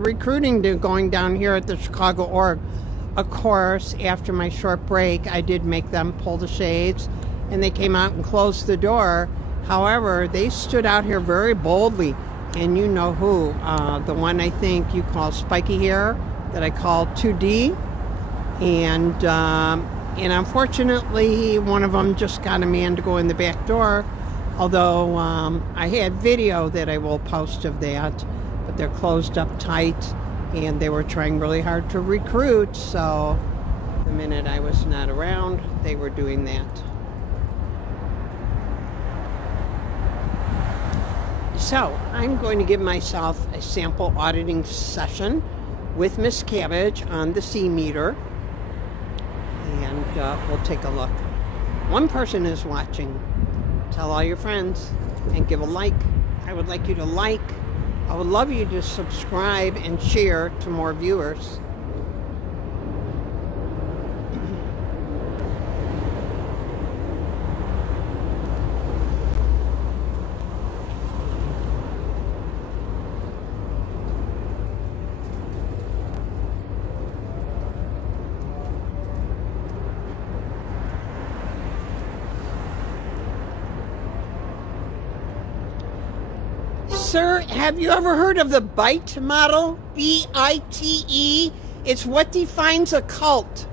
recruiting going down here at the Chicago org. Of course, after my short break, I did make them pull the shades, and they came out and closed the door. However, they stood out here very boldly, and you know who, the one I think you call spiky hair, that I call 2D, and unfortunately, one of them just got a man to go in the back door, although I had video that I will post of that. But they're closed up tight, and they were trying really hard to recruit, so the minute I was not around, they were doing that. So I'm going to give myself a sample auditing session with Miss Cabbage on the C meter, and we'll take a look. One person is watching. Tell all your friends and give a like. I would like you to like. I would love you to subscribe and share to more viewers. Sir, have you ever heard of the BITE model? B-I-T-E? It's what defines a cult.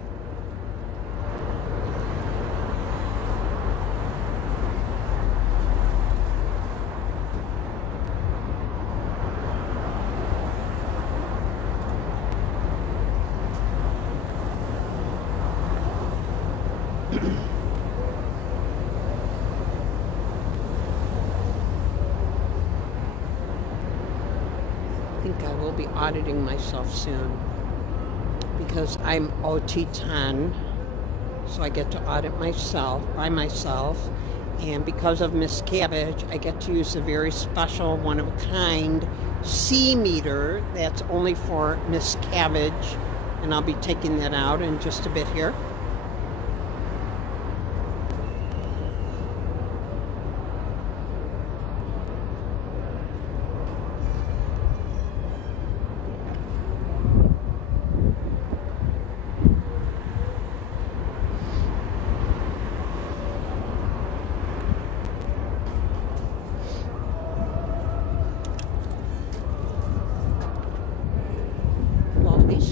I think I will be auditing myself soon because I'm OT10, so I get to audit myself by myself, and because of Miss Cabbage, I get to use a very special, one-of-a-kind C meter that's only for Miss Cabbage, and I'll be taking that out in just a bit here.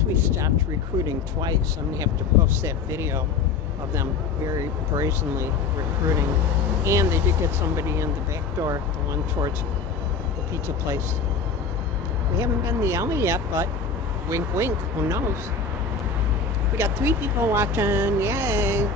We stopped recruiting twice. I'm going to have to post that video of them very brazenly recruiting. And they did get somebody in the back door, the one towards the pizza place. We haven't been the alley yet, but wink, wink, who knows? We got 3 people watching. Yay!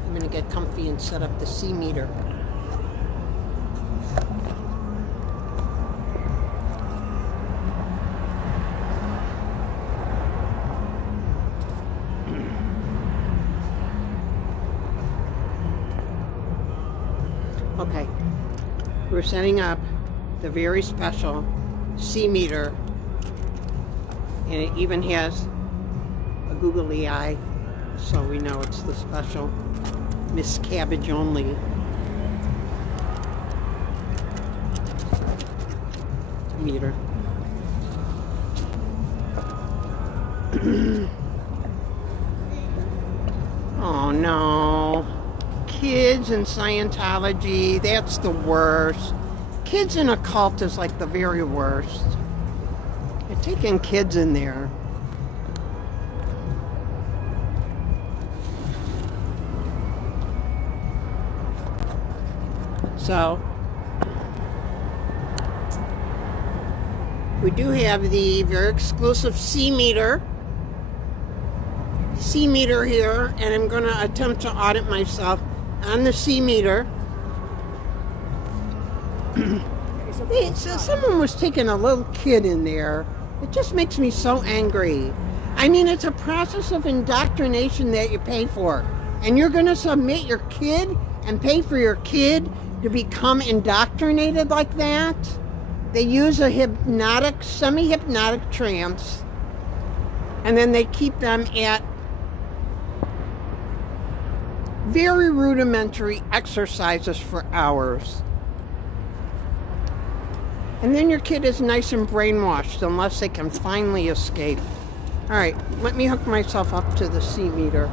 I'm going to get comfy and set up the C meter. Okay, we're setting up the very special C meter, and it even has a googly eye, so we know it's the special Miss Cabbage only. Meter. Oh no. Kids in Scientology, that's the worst. Kids in a cult is like the very worst. You're taking kids in there. So, we do have the very exclusive C meter here, and I'm going to attempt to audit myself on the C meter. So someone was taking a little kid in there. It just makes me so angry. I mean, it's a process of indoctrination that you pay for, and you're going to submit your kid and pay for your kid to become indoctrinated like that? They use a hypnotic, semi-hypnotic trance, and then they keep them at very rudimentary exercises for hours. And then your kid is nice and brainwashed unless they can finally escape. All right, let me hook myself up to the C meter.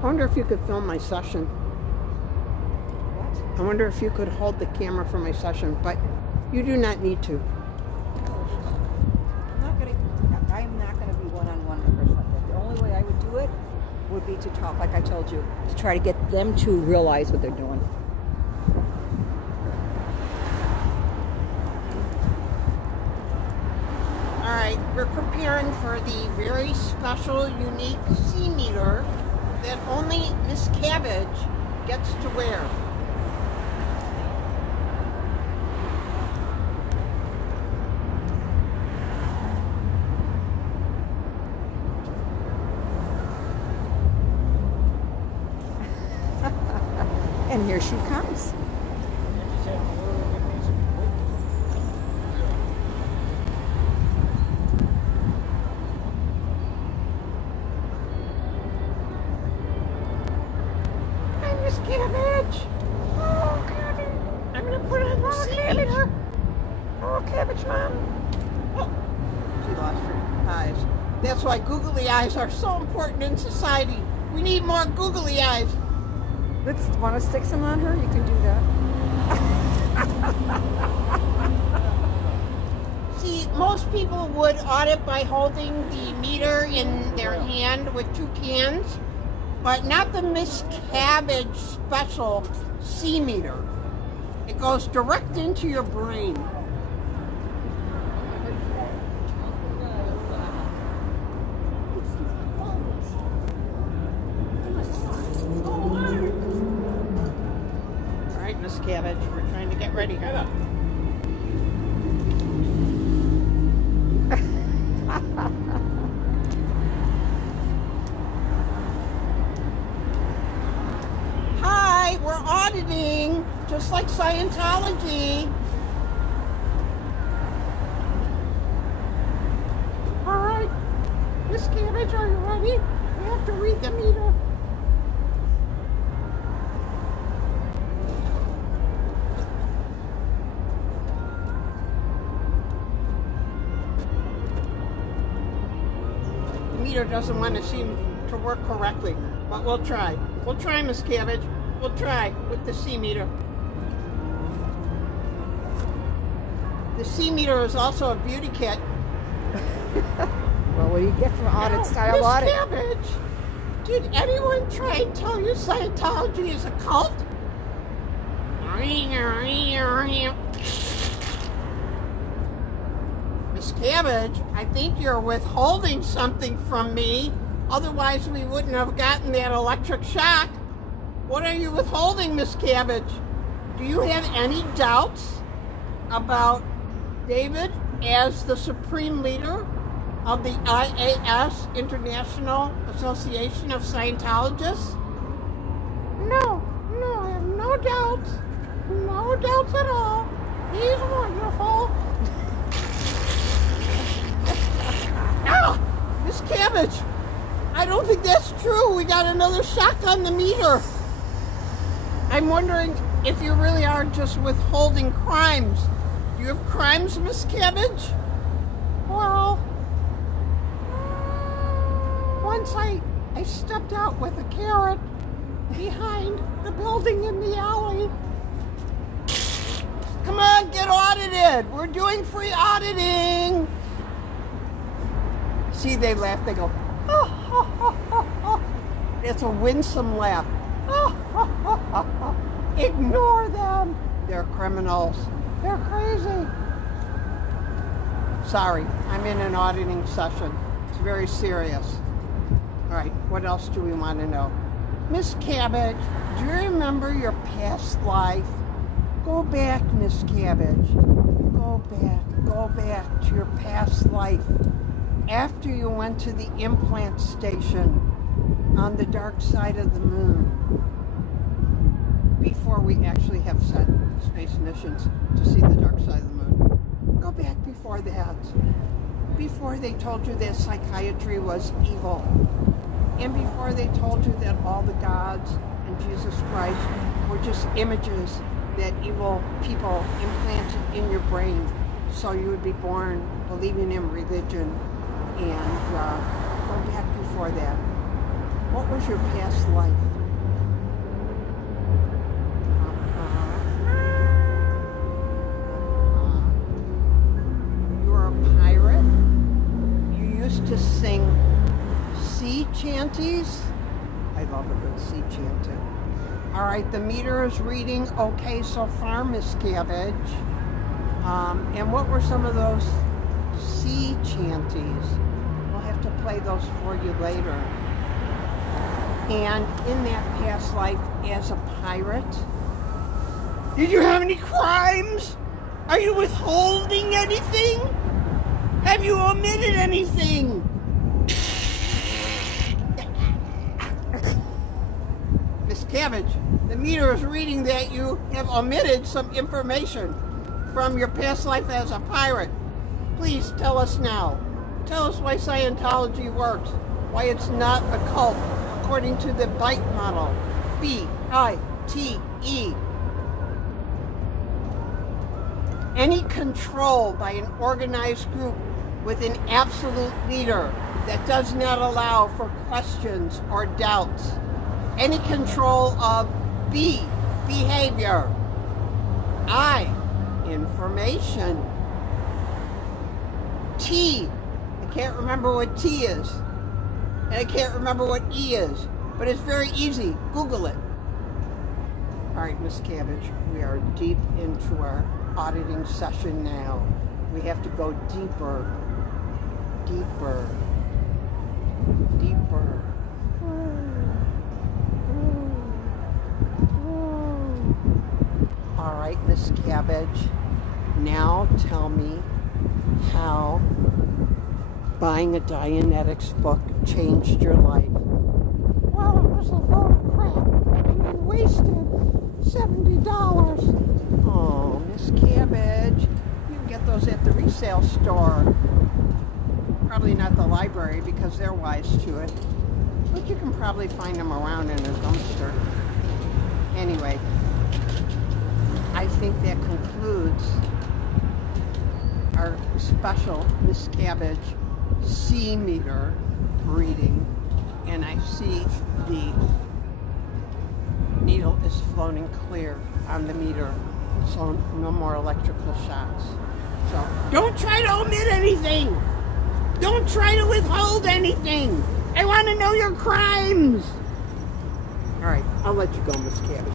I wonder if you could film my session. What? I wonder if you could hold the camera for my session, but you do not need to. I'm not gonna be one-on-one with a person like that. The only way I would do it would be to talk, like I told you, to try to get them to realize what they're doing. All right, we're preparing for the very special, unique C meter that only Miss Cabbage gets to wear. And here she comes. Hi, Miss Cabbage. Oh, Cabbage. I'm going to put on the C meter. Oh, Cabbage Mom. Oh, she lost her eyes. That's why googly eyes are so important in society. We need more googly eyes. Let's want to stick some on her? You can do that. See, most people would audit by holding the meter in their hand with two cans, but not the Miss Cabbage special C meter. It goes direct into your brain. All right, Miss Cabbage, we're trying to get ready here. Hi, we're auditing, just like Scientology. All right, Miss Cabbage, are you ready? We have to read the meter. The meter doesn't want to seem to work correctly, but we'll try. We'll try, Miss Cabbage. We'll try with the C meter. The C meter is also a beauty kit. Well, what do you get from audit style Miss audit? Cabbage, did anyone try and tell you Scientology is a cult? Miss Cabbage, I think you're withholding something from me. Otherwise, we wouldn't have gotten that electric shock. What are you withholding, Miss Cabbage? Do you have any doubts about David as the supreme leader of the IAS, International Association of Scientologists? No, I have no doubts. No doubts at all. He's wonderful. Ah, Miss Cabbage, I don't think that's true. We got another shock on the meter. I'm wondering if you really are just withholding crimes. Do you have crimes, Miss Cabbage? Well, once I stepped out with a carrot behind the building in the alley. Come on, get audited. We're doing free auditing. See, they laugh. They go, oh. It's a winsome laugh. Ignore them. They're criminals. They're crazy. Sorry, I'm in an auditing session. It's very serious. All right, what else do we want to know? Miss Cabbage, do you remember your past life? Go back, Miss Cabbage. Go back to your past life. After you went to the implant station on the dark side of the moon. Before we actually have space missions to see the dark side of the moon. Go back before that. Before they told you that psychiatry was evil. And before they told you that all the gods and Jesus Christ were just images that evil people implanted in your brain so you would be born believing in religion. And go back before that. What was your past life? You were a pirate. You used to sing sea chanties. I love a good sea chanty. All right, the meter is reading okay so far, Miss Cabbage. And what were some of those sea chanties? We'll have to play those for you later. And in that past life as a pirate, did you have any crimes? Are you withholding anything? Have you omitted anything? Miss Cabbage, the meter is reading that you have omitted some information from your past life as a pirate. Please tell us now. Tell us why Scientology works, why it's not a cult according to the BITE model. B-I-T-E. Any control by an organized group with an absolute leader that does not allow for questions or doubts. Any control of B, behavior. I, information. T, I can't remember what T is. And I can't remember what E is. But it's very easy. Google it. All right, Miss Cabbage, we are deep into our auditing session now. We have to go deeper, deeper, deeper. All right, Miss Cabbage, now tell me how buying a Dianetics book changed your life. Well, it was a load of crap, and I wasted $70. Oh, Miss Cabbage, you can get those at the resale store. Probably not the library because they're wise to it, but you can probably find them around in a dumpster. Anyway, I think that concludes our special Miss Cabbage C meter reading, and I see the needle is floating clear on the meter, so no more electrical shocks. So don't try to omit anything. Don't try to withhold anything. I want to know your crimes. All right, I'll let you go, Miss Cabbage,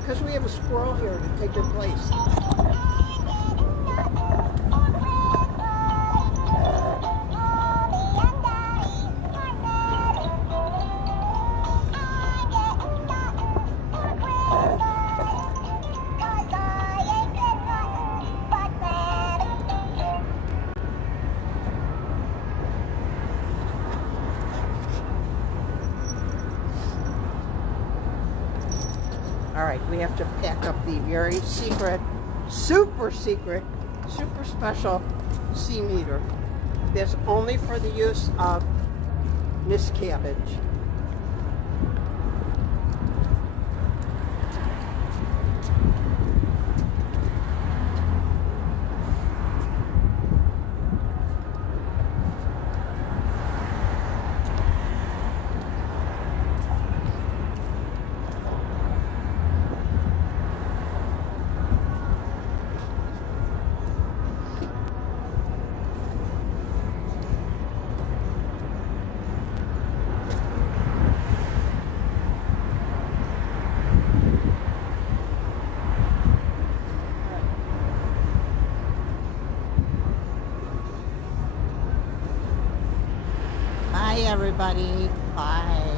because we have a squirrel here to take your place. All right, we have to pack up the very secret, super special C meter that's only for the use of Miss Cabbage. Bye, everybody. Bye.